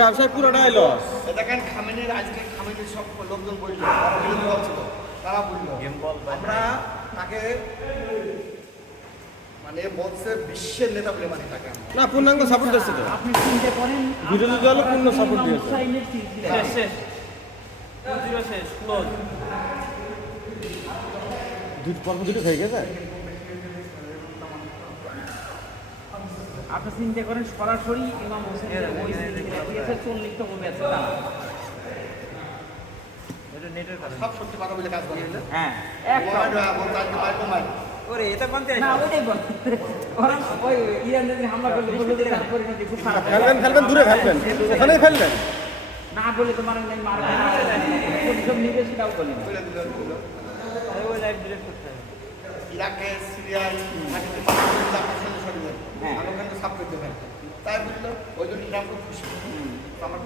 ব্যবসায় পুরোটাই লস। দেখেন খামেনির আজকে খামেনির সব লোকজন বললো, তারা বললো আমরা তাকে মানে বলছে বিশ্বের নেতা বলে মানে তাকে না, পূর্ণাঙ্গ সাপোর্ট দিচ্ছে তো। আপনি চিন্তা করেন বিরোধী দলও পূর্ণ সাপোর্ট ইমাম দিয়েছে। হুসাইনের সিলসিলা শেষ শেষ ক্লোজ। পর্ব দুটো হয়ে গেছে। আপনি চিন্তা করেন সরাসরি ইমাম হোসেনের ওই সিলসিলা দিয়েছে 40 তম ব্যাচে তারা। এটা নেটের কারণে। সব সত্যি কথা বলে কাজ করে হ্যাঁ একটা ওরে এটা কোনতে না ওইটাই বল ওরা ওই ইরান যদি হামলা করলে বলে দিলে পরিণতি খুব খারাপ হবে। খেলবেন দূরে খেলবেন, এখানেই ফেলবেন। না বলে তো মারেন নাই মারবে না সব নিবে সেটাও বলি না। ওই লাইভ ডিলিট করতে হবে। ইরাকে সিরিয়ায় মাটিতে হ্যাঁ। আমরা কিন্তু সাপ করতে পারি তাই বুঝলো ওই জন্য ইরান খুব খুশি আমার